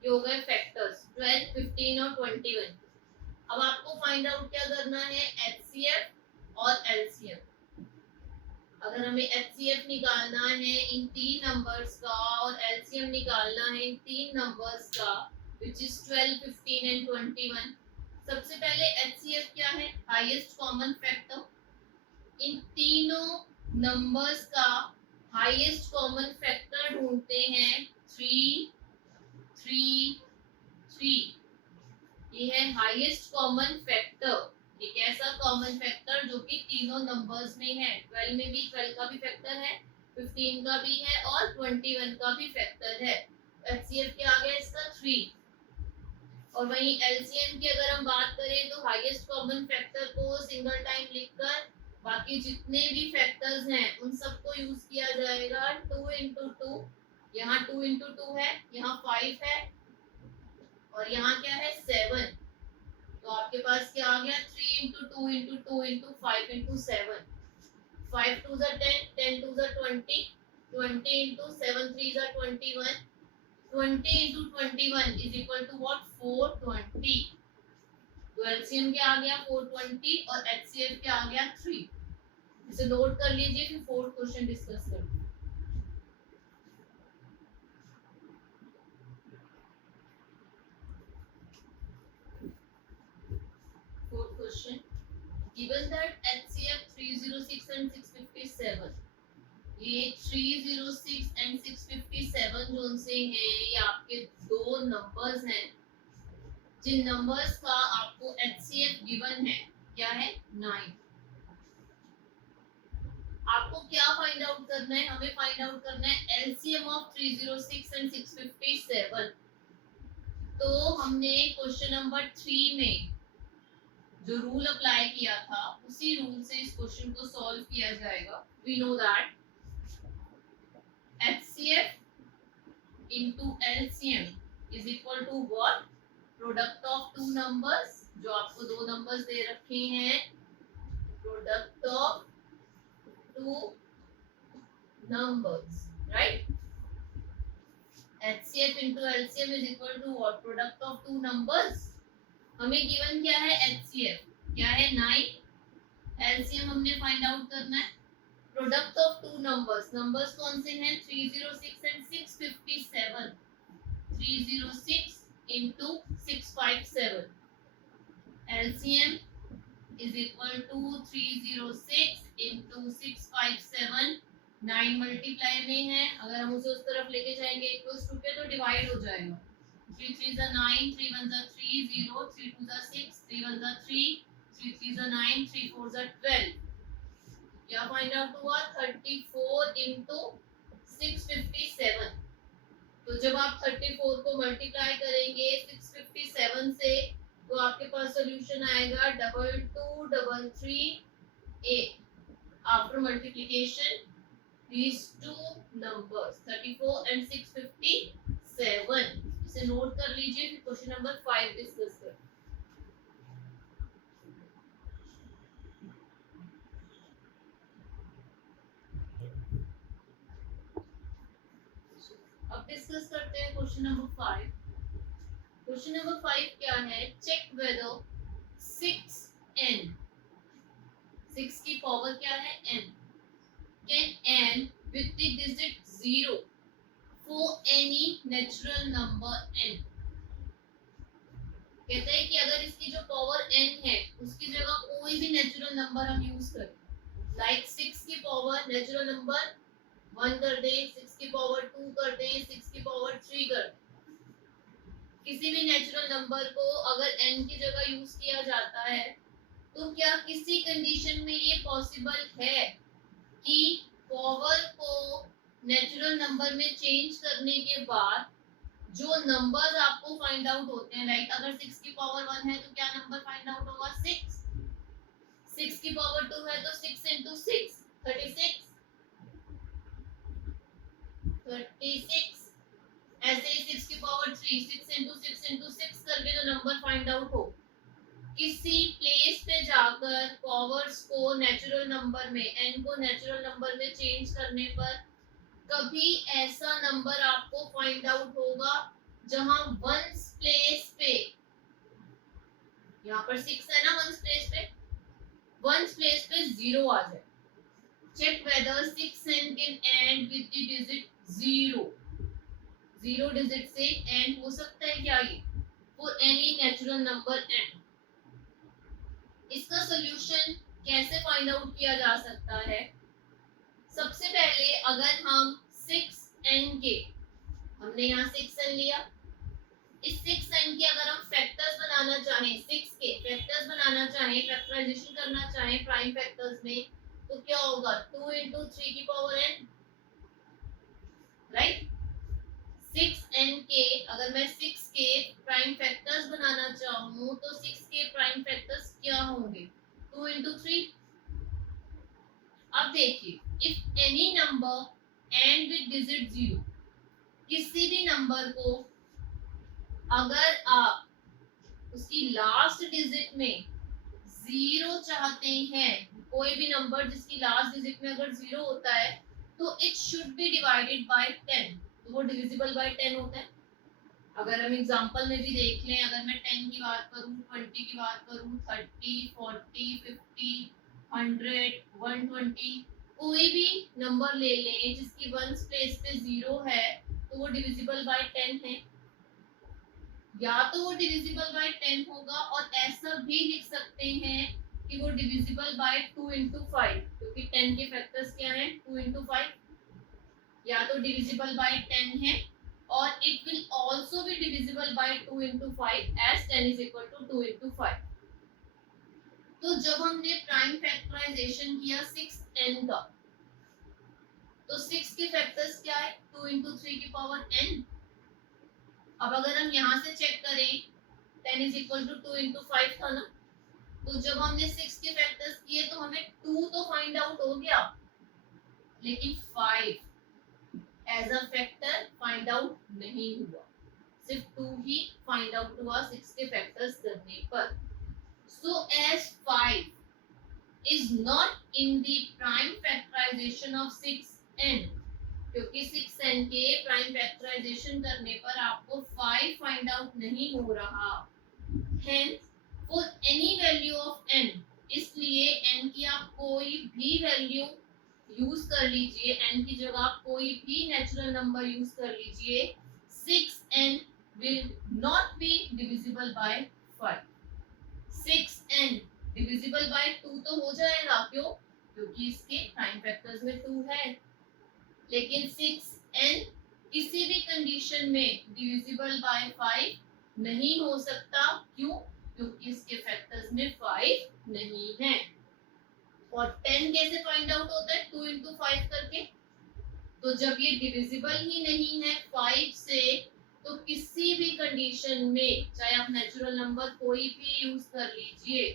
ये हो गए फैक्टर्स 12, 15 और 21। अब आपको फाइंड आउट क्या करना है, एचसीएफ और एलसीएम। अगर हमें एचसीएफ निकालना है इन तीन नंबर्स का और एलसीएम निकालना है इन तीन नंबर्स का, विच इज 12, 15 एंड 21। सबसे पहले एचसीएफ क्या है, हाईएस्ट कॉमन फैक्टर। इन तीनों नंबर्स का हाईएस्ट कॉमन फैक्टर ढूंढते हैं 3, 3, 3। ये है हाईएस्ट कॉमन फैक्टर। एक ऐसा कॉमन फैक्टर जो कि तीनों नंबर्स में है। 12 में भी 12 का भी फैक्टर है, 15 का भी है और 21 का भी फैक्टर है। एचसीएफ क्या आ गया इसका 3। और वहीं एलसीएम की अगर हम बात करें तो हाईएस्ट कॉमन फैक्टर को सिंगल टाइम लिखकर बाकी जितने भी फैक्टर्स हैं उन सबको यूज किया जाएगा 2 इंटू 2। यहाँ 2 इंटू 2 है, यहाँ 5 है और यहाँ क्या है 7। तो आपके पास क्या आ गया 3 into 2 into 2 into 5 into 7। 5 2 10, 10 2 20, 20 into 7 3 21, 20 into 21 is equal to what 420। तो एलसीएम क्या आ गया 420 और एचसीएफ क्या आ गया 3। इसे नोट कर लीजिए, फिर फोर्थ क्वेश्चन डिस्कस करते हैं। Fourth question, given that HCF 306 and 657, ये 306 एंड 657 जोन से हैं, ये आपके दो नंबर्स हैं जिन नंबर्स का आपको HCF गिवन है क्या है 9। आपको क्या फाइंड आउट करना है, हमें फाइंड आउट करना है एलसीएम ऑफ 306 एंड 657। तो हमने क्वेश्चन नंबर 3 में जो रूल अप्लाई किया था उसी रूल से इस क्वेश्चन को सॉल्व किया जाएगा। We know that HCF into LCM is equal to what, product of two numbers. जो आपको दो नंबर्स दे रखे हैं, product of two numbers, right? HCF into LCM is equal to what, product of two numbers. हमें given क्या है HCF क्या है 9, LCM हमने फाइंड आउट करना है product of two numbers. Numbers कौन से हैं 306 and 657। 306 into 657, LCM is equal to 306 into 657। 9 multiply में है, अगर हम उसे उस तरफ लेके जाएंगे इक्वल्स टू पे तो डिवाइड हो जाएगा। 3 3 जा 9, 3 1 जा 3 0, 3 2 जा 6, 3 1 जा 3, 3 3 जा 9, 3 4 जा 12। क्या फाइंड आउट हुआ 34 into 657। तो जब आप 34 को मल्टीप्लाई करेंगे 657 से तो आपके पास सॉल्यूशन आएगा 2233 after multiplication these two numbers 34 and 657। इसे नोट कर लीजिए, फिर क्वेश्चन नंबर 5 डिस्कस करते हैं। अब डिस्कस करते हैं क्वेश्चन नंबर 5। क्वेश्चन नंबर 5 क्या है, चेक वेदर 6n, 6 की पावर क्या है n, can n with the digit 0 for any natural number n। कहते हैं कि अगर इसकी जो पावर n है उसकी जगह कोई भी नेचुरल नंबर हम यूज करें, लाइक 6 की पावर नेचुरल नंबर 1 कर दें, 6 की पावर 2 कर दें, 6 की पावर 3 कर दें। किसी भी नेचुरल नंबर को अगर n की जगह यूज किया जाता है तो क्या किसी कंडीशन में ये पॉसिबल है कि पावर को नेचुरल नंबर में चेंज करने के बाद जो नंबर्स आपको फाइंड आउट होते हैं, लाइक अगर 6 की पावर 1 है तो क्या नंबर फाइंड आउट होगा 6, 6 की पावर 2 है तो 6 into 6 36, 36। ऐसे ही 6 की पावर 3, 6 into 6 into 6 करके जो नंबर फाइंड आउट हो किसी प्लेस पे जाकर पावर्स को नेचुरल नंबर में, n को नेचुरल नंबर में चेंज करने पर कभी ऐसा नंबर आपको फाइंड आउट होगा जहां वंस प्लेस पे, यहाँ पर 6 है ना वंस प्लेस पे, वंस प्लेस पे 0 आ जाए. Check whether 6n can end with the digit 0. 0 digit से एंड हो सकता है क्या ये, for any natural number n. इसका सॉल्यूशन कैसे फाइंड आउट किया जा सकता है? सबसे पहले अगर हम 6n के, हमने यहाँ 6n लिया, इस 6n के अगर हम फैक्टर्स बनाना चाहें, 6 के फैक्टर्स बनाना चाहें, फैक्टराइजेशन करना चाहें प्राइम फैक्टर्स में, तो क्या होगा 2 into 3 की पावर n, राइट. 6n के अगर मैं 6 के प्राइम फैक्टर्स बनाना चाहूँ तो 6 के प्राइम फैक्टर्स क्या होंगे, 2 into 3. अब देखिए, if any number and with digit 0, किसी भी नंबर को अगर आप उसकी लास्ट डिजिट में 0 चाहते हैं, कोई भी नंबर जिसकी लास्ट डिजिट में अगर 0 होता है तो it should be divided by 10, तो वो डिविजिबल बाय 10 होता है. अगर हम एग्जांपल में भी देख लें, अगर मैं 10 की बात करूं, 20 की बात करूं, 30, 40, 50, 100, 120, कोई भी नंबर ले लें जिसकी वंस प्लेस पे 0 है तो वो डिविजिबल बाय 10 है. या तो वो डिविजिबल बाय 10 होगा, और ऐसा भी लिख सकते हैं कि वो डिविजिबल बाय 2 into 5, क्योंकि 10 के फैक्टर्स क्या हैं, 2 into 5. या तो डिविजिबल बाय 10 है, और it will also be divisible by 2 into 5 as 10 is equal to 2 into 5. तो जब हमने प्राइम फैक्टराइजेशन किया 6n का, तो 6 के फैक्टर्स क्या है, 2 into 3 की पावर n. अब अगर हम यहाँ से चेक करें, 10 is equal to 2 into 5 था ना, तो जब हमने 6 के फैक्टर्स किए तो हमें 2 तो फाइंड आउट हो गया, लेकिन 5 as a factor find out नहीं हुआ, सिर्फ 2 ही फाइंड आउट हुआ 6 के फैक्टर्स करने पर. So as 5 is not in the prime factorization of 6n, क्योंकि 6n के प्राइम फैक्टराइजेशन करने पर आपको 5 फाइंड आउट नहीं हो रहा. Hence for any value of n, इसलिए n की आप कोई भी वैल्यू यूज कर लीजिए, n की जगह आप कोई भी नेचुरल नंबर यूज कर लीजिए, 6n will not be divisible by 5. 6n divisible by 2 तो हो जाएगा, क्यों, क्योंकि इसके प्राइम फैक्टर्स में 2 है, लेकिन 6n किसी भी कंडीशन में डिविजिबल बाय 5 नहीं हो सकता, क्यों, क्योंकि इसके फैक्टर्स में 5 नहीं है. और 10 कैसे फाइंड आउट होता है, 2 into 5 करके. तो जब ये डिविजिबल ही नहीं है 5 से, तो किसी भी कंडीशन में, चाहे आप नेचुरल नंबर कोई भी यूज कर लीजिए,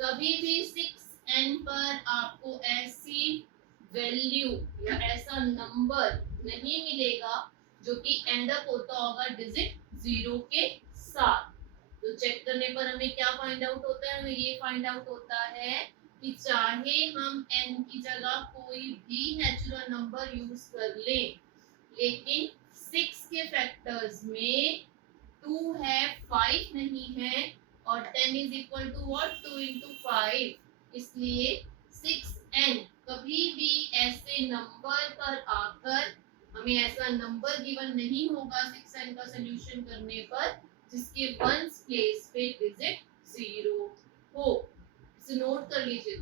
कभी भी 6n पर आपको ऐसी वैल्यू या ऐसा नंबर नहीं मिलेगा जो कि एंड अप होता होगा डिजिट 0 के साथ. तो चेक करने पर हमें क्या फाइंड आउट होता है, हमें ये फाइंड आउट होता है कि चाहे हम n की जगह कोई भी नेचुरल नंबर यूज कर लें, लेकिन 6 के फैक्टर्स में 2 है, 5 नहीं है, और 10 is equal to what, 2 into 5. इसलिए 6n कभी भी ऐसे नंबर पर आकर हमें ऐसा नंबर गिवन नहीं होगा 6n का सॉल्यूशन करने पर जिसके वंस प्लेस पे डिजिट 0 हो. इसे नोट कर लीजिए.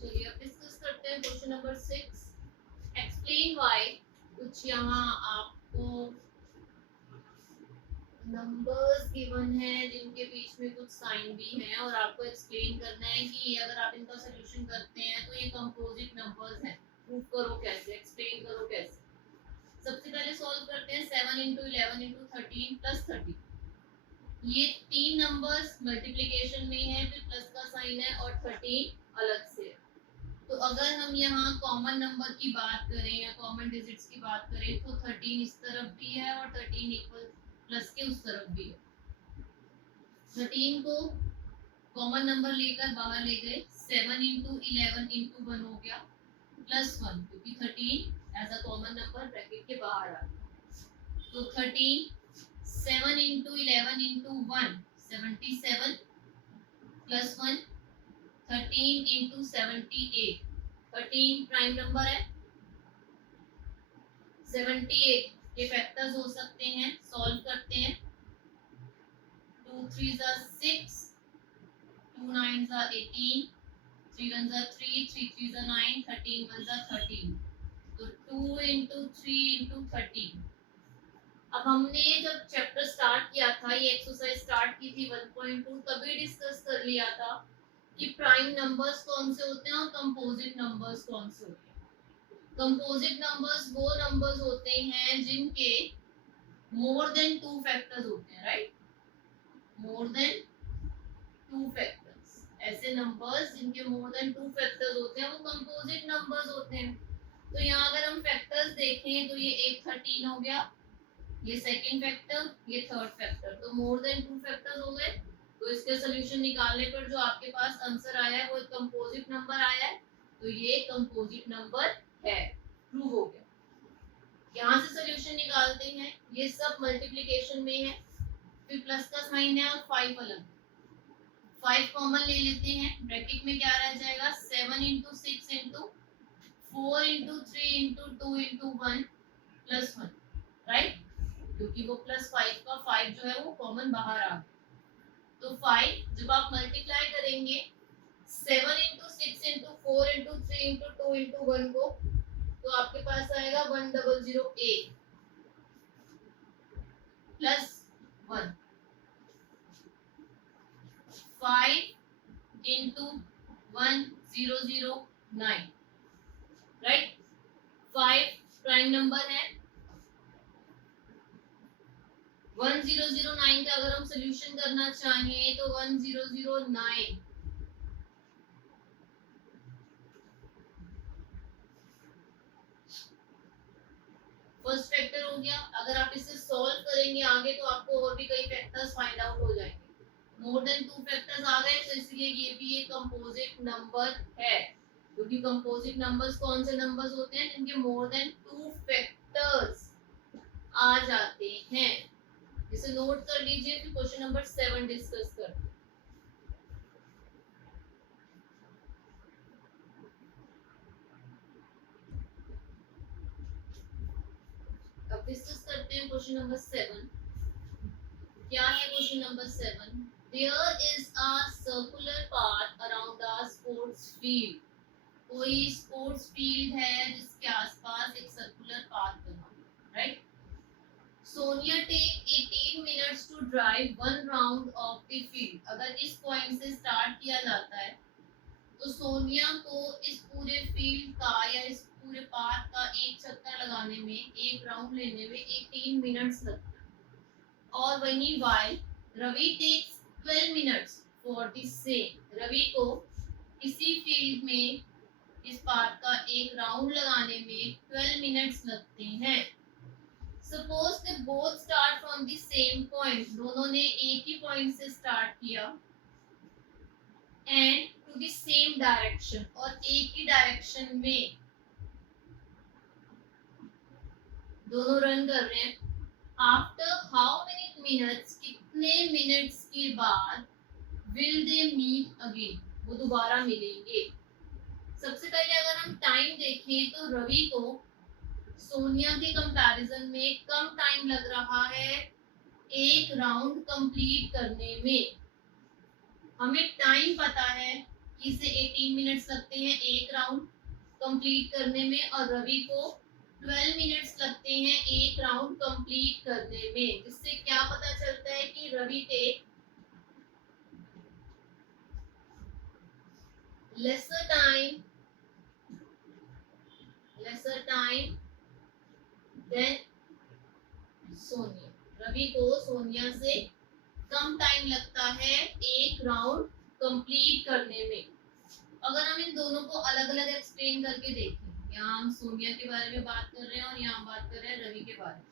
चलिए अब डिस्कस करते हैं क्वेश्चन नंबर 6. Explain why. कुछ यहाँ आपको नंबर्स गिवन है जिनके बीच में कुछ साइन भी हैं, और आपको एक्सप्लेन करना है कि अगर आप इनका सॉल्यूशन करते हैं तो ये कंपोजिट नंबर्स हैं. प्रूव करो कैसे, एक्सप्लेन करो कैसे. सबसे पहले सॉल्व करते हैं 7 into 11 into 13 plus 30. ये तीन नंबर्स मल्टीप्लिकेशन में है, फिर प्लस का साइन है, और 13 अलग से है. तो अगर हम यहाँ कॉमन नंबर की बात करें या कॉमन डिजिट्स की बात करें तो 13 इस तरफ भी है और 13 इक्वल प्लस के उस तरफ भी है। 13 को कॉमन नंबर लेकर बाहर ले गए, 7 इंटू 11 इंटू 1 हो गया +1, क्योंकि 13 as a common number bracket के बाहर आ गया। तो 13 7 into 11 into 1 77 +1 13 into 78। 13 prime number है, 78 के फैक्टर्स हो सकते हैं, सॉल्व करते हैं। 2 3 6, 2 9 18, 3 1 3, 3 3 9, 13 1 13। तो 2 इंटू 3 इंटू 13। अब हमने जब चैप्टर स्टार्ट किया था, ये एक्सरसाइज स्टार्ट की थी 1.2, तभी डिस्कस कर लिया था कि प्राइम नंबर्स कौन से होते हैं और कंपोजिट नंबर्स कौन से होते हैं। कंपोजिट नंबर्स वो नंबर्स होते हैं जिनके मोर देन 2 फैक्टर्स होते हैं, राइट, मोर देन 2 फैक्टर्स। ऐसे नंबर्स जिनके मोर देन 2 फैक्टर्स होते हैं वो कंपोजिट नंबर्स होते हैं। तो यहाँ अगर हम फैक्टर्स देखें तो ये एक 13 हो गया, ये सेकंड फैक्टर, ये थर्ड फैक्टर, तो मोर देन 2 फैक्टर्स हो गए। तो इसके सोल्यूशन निकालने पर जो आपके पास आंसर आया है वो एक कंपोजिट नंबर आया है, तो ये कंपोजिट नंबर है, प्रूव हो गया। यहाँ से सोल्यूशन निकालते हैं, ये सब मल्टीप्लिकेशन में है, फिर प्लस का साइन है और 5 अलग, 5 कॉमन ले लेते हैं, ब्रैकेट में क्या रह जाएगा 7 into 6 into 4 into 3 into 2 into 1 +1, right, क्योंकि वो +5 का 5 जो है वो कॉमन बाहर आ गया। तो 5 जब आप मल्टीप्लाई करेंगे 7 into 6 into 4 into 3 into 2 into 1 को, तो आपके पास आएगा 100A +1। 5 into 1009, right, 5 prime number है। 1009 का अगर हम सोल्यूशन करना चाहें तो 1009 फर्स्ट फैक्टर हो गया। अगर आप इसे सॉल्व करेंगे आगे तो आपको और भी कई फैक्टर्स फाइंड आउट हो जाएंगे। मोर देन 2 फैक्टर्स आ गए तो इसलिए ये भी एक कंपोजिट नंबर है, क्योंकि कंपोजिट नंबर्स कौन से नंबर्स होते हैं जिनके मोर देन 2 फैक्टर्स आ जाते हैं। इसे नोट कर लीजिए, फिर क्वेश्चन नंबर 7 डिस्कस करते हैं। अब डिस्कस करते हैं क्वेश्चन नंबर 7। क्या है question number 7? There is a circular path around a sports field. कोई स्पोर्ट्स फील्ड है जिसके आसपास एक सर्कुलर पाथ बना, right. Sonia take 18 minutes to drive 1 round of the field. अगर इस पॉइंट से स्टार्ट किया जाता है तो सोनिया को इस पूरे फील्ड का या इस पूरे पाथ का एक चक्कर लगाने में, एक राउंड लेने में 18 मिनट्स लगता है। और वहीं while Ravi takes 12 minutes for the same. Ravi को इसी फील्ड में इस पाथ का एक राउंड लगाने में 12 मिनट्स लगते हैं। Suppose they both start from the same point. दोनों ने एक ही पॉइंट से स्टार्ट किया and to the same direction, और एक ही डायरेक्शन में दोनों रन कर रहे हैं। आफ्टर हाउ मेनी मिनट्स, कितने मिनट्स के बाद विल दे मीट अगेन, वो दोबारा मिलेंगे। सबसे पहले अगर हम टाइम देखें तो रवि को सोनिया के कंपैरिजन में कम टाइम लग रहा है एक राउंड कंप्लीट करने में। हमें टाइम पता है कि इसे 18 मिनट्स लगते हैं एक राउंड कंप्लीट करने में, और रवि को 12 मिनट्स लगते हैं एक राउंड कंप्लीट करने में, जिससे क्या पता चलता है कि Ravi take lesser time than Sonia. रवि को सोनिया से कम टाइम लगता है एक राउंड कंप्लीट करने में। अगर हम इन दोनों को अलग अलग एक्सप्लेन करके देखें, यहाँ हम सोनिया के बारे में बात कर रहे हैं और यहाँ बात कर रहे हैं रवि के बारे में।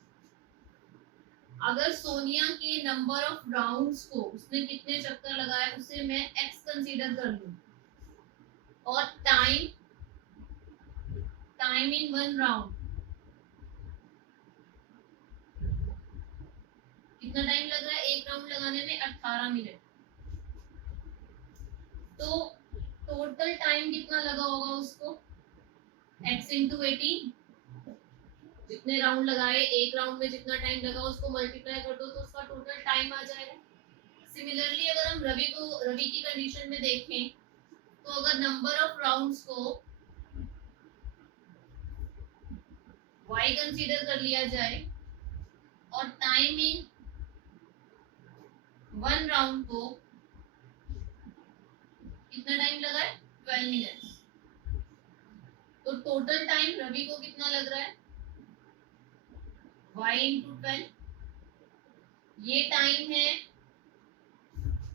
अगर सोनिया के नंबर ऑफ राउंड्स को, उसने कितने चक्कर लगाए, उसे मैं x कंसीडर कर लूं, और टाइम इन 1 राउंड, कितना टाइम लग रहा है एक राउंड लगाने में? 18 मिनट। तो टोटल टाइम कितना लगा होगा उसको? x इंटू 18, जितने राउंड लगाए, एक राउंड में जितना टाइम लगा उसको मल्टीप्लाई कर दो तो उसका टोटल टाइम आ जाएगा। सिमिलरली अगर हम रवि की कंडीशन में देखें, तो अगर नंबर ऑफ राउंड्स को y कंसीडर कर लिया जाए और टाइम इन 1 राउंड को, कितना टाइम लगा है? 12 मिनट्स। तो टोटल टाइम रवि को कितना लग रहा है? y into 12। ये टाइम है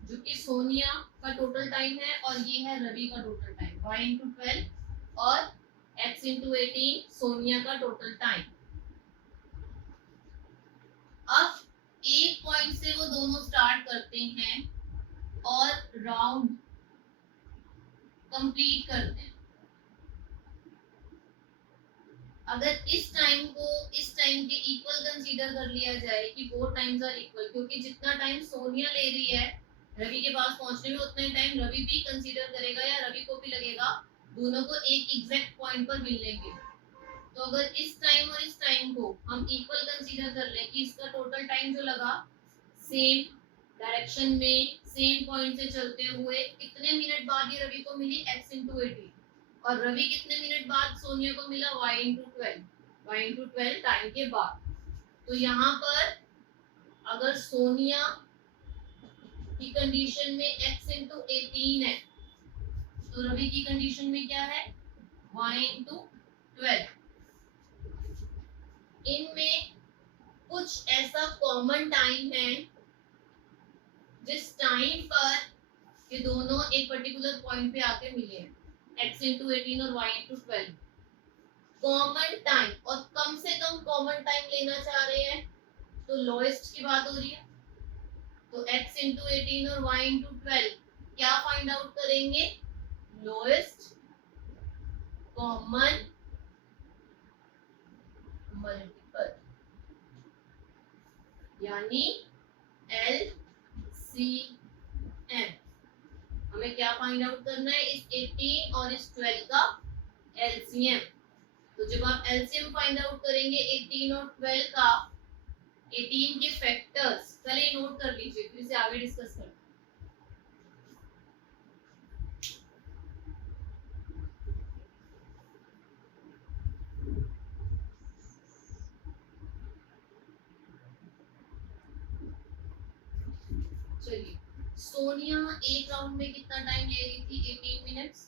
जो कि सोनिया का टोटल टाइम है, और ये है रवि का टोटल टाइम, y इंटू 12 और x इंटू 18 सोनिया का टोटल टाइम। अब एक पॉइंट से वो दोनों स्टार्ट करते हैं और राउंड कंप्लीट करते हैं। अगर इस टाइम को इस टाइम के इक्वल कंसीडर कर लिया जाए कि बोथ टाइम्स आर इक्वल, क्योंकि जितना टाइम सोनिया ले रही है रवि के पास पहुंचने में, उतना ही टाइम रवि भी कंसीडर करेगा या रवि को भी लगेगा, दोनों को एक एग्जैक्ट पॉइंट पर मिलने के। तो अगर इस टाइम और इस टाइम को हम इक्वल कंसीडर कर लें कि इसका टोटल टाइम जो लगा, सेम डायरेक्शन में सेम पॉइंट से चलते हुए, कितने मिनट बाद ये रवि को मिली? x इंटू 18, और रवि कितने मिनट बाद सोनिया को मिला? y इंटू 12 टाइम के बाद। तो यहाँ पर अगर सोनिया की कंडीशन में x इंटू 18 है, तो रवि की कंडीशन में क्या है? y into 12। इनमें कुछ ऐसा कॉमन टाइम है जिस टाइम पर ये दोनों एक पर्टिकुलर पॉइंट पे आके मिले हैं, x इंटू 18 और y इंटू 12। कॉमन टाइम, और कम से कम कॉमन टाइम लेना चाह रहे हैं तो लोएस्ट की बात हो रही है, तो x इंटू 18 और y इंटू 12 क्या फाइंड आउट करेंगे? लोएस्ट कॉमन मल्टीपल, यानी LCM। हमें क्या फाइंड आउट करना है? इस 18 और इस 12 का LCM। तो जब आप LCM फाइंड आउट करेंगे 18 और 12 का, 18 के फैक्टर्स पहले नोट कर लीजिए, फिर से आगे डिस्कस करते हैं। चलिए, सोनिया एक राउंड में कितना टाइम ले रही थी? 18 minutes.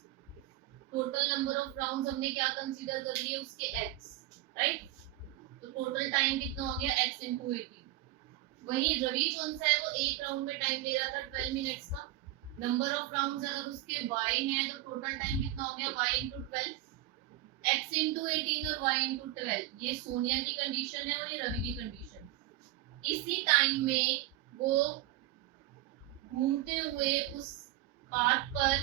Total number of rounds हमने क्या कंसीडर कर लिए? उसके x, राइट। तो टोटल टाइम कितना हो गया? x into 18। वही रवि कौन सा है? वो एक राउंड में टाइम ले रहा था 12 मिनट्स का। नंबर ऑफ राउंड्स अगर उसके y है तो टोटल टाइम कितना हो गया? y इंटू 12, x इंटू 18 और y इंटू 12। ये सोनिया की कंडीशन है और ये रवि की कंडीशन। इसी टाइम में वो घूमते हुए उस पाथ पर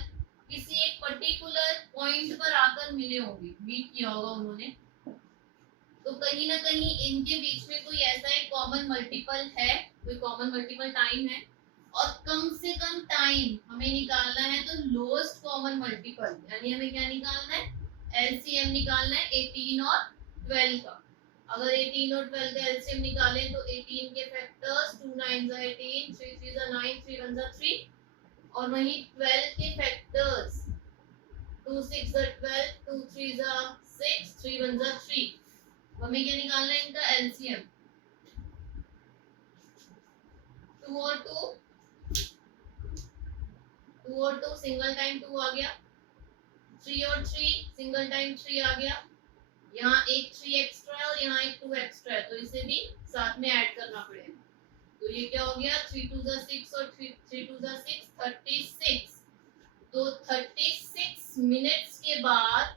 किसी एक पर्टिकुलर पॉइंट पर आकर मिले होंगे, मीट किया होगा उन्होंने। तो कहीं ना कहीं इनके बीच में कोई ऐसा एक कॉमन मल्टीपल है, कोई कॉमन मल्टीपल टाइम है, और कम से कम टाइम हमें निकालना है। तो लोएस्ट कॉमन मल्टीपल, यानी हमें क्या निकालना है? LCM निकालना है 18 और 12 का। अगर 18 और 12 का LCM निकालें तो 18 के फैक्टर्स 2 9 18, 3 3 9, 3 1 3, और वहीं 12 के फैक्टर्स 2 6 12, 2 3 6, 3 1 3। हमें क्या निकालना है? इनका LCM। 2 और 2 सिंगल टाइम 2 आ गया, 3 और 3 सिंगल टाइम 3 आ गया, यहाँ एक 3 एक्स्ट्रा है और यहाँ एक 2 एक्स्ट्रा है, तो इसे भी साथ में ऐड करना पड़ेगा। तो ये क्या हो गया? 3 2 6 और 3 2 6, 36। तो 36 मिनट्स के बाद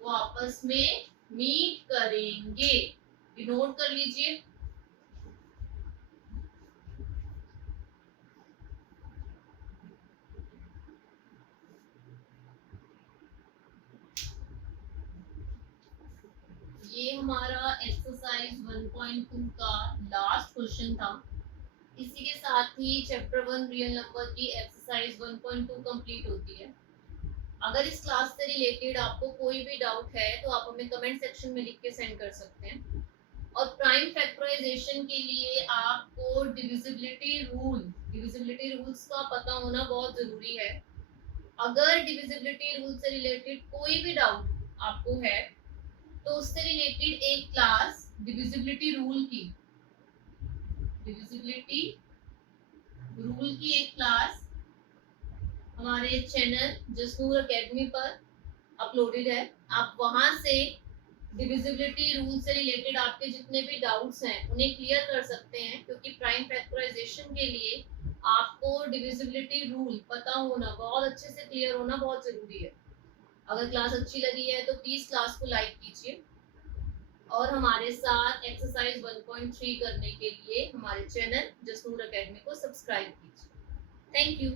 वो आपस में मीट करेंगे। नोट कर लीजिए। ये हमारा एक्सरसाइज 1.2 का लास्ट क्वेश्चन था। इसी के साथ ही चैप्टर 1 रियल नंबर की एक्सरसाइज 1.2 कंप्लीट होती है। अगर इस क्लास से रिलेटेड आपको कोई भी डाउट है तो आप हमें कमेंट सेक्शन में लिख के सेंड कर सकते हैं। और प्राइम फैक्टराइजेशन के लिए आपको डिविजिबिलिटी रूल्स का पता होना बहुत जरूरी है। अगर डिविजिबिलिटी रूल से रिलेटेड कोई भी डाउट आपको है तो उससे रिलेटेड एक क्लास डिविजिबिलिटी रूल की एक क्लास हमारे चैनल जसनूर एकेडमी पर अपलोडेड है। आप वहां से डिविजिबिलिटी रूल से रिलेटेड आपके जितने भी डाउट्स हैं उन्हें क्लियर कर सकते हैं, क्योंकि प्राइम फैक्टराइजेशन के लिए आपको डिविजिबिलिटी रूल पता होना, बहुत अच्छे से क्लियर होना बहुत जरूरी है। अगर क्लास अच्छी लगी है तो प्लीज क्लास को लाइक कीजिए और हमारे साथ एक्सरसाइज 1.3 करने के लिए हमारे चैनल जसनूर एकेडमी को सब्सक्राइब कीजिए। Thank you.